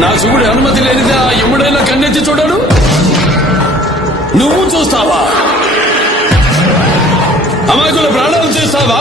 నా శివుడి అనుమతి లేనిదే ఆ ఎముడైనా కన్నెత్తి చూడడు. నువ్వు చూస్తావా? అమాయకుల ప్రాణాలు చేస్తావా?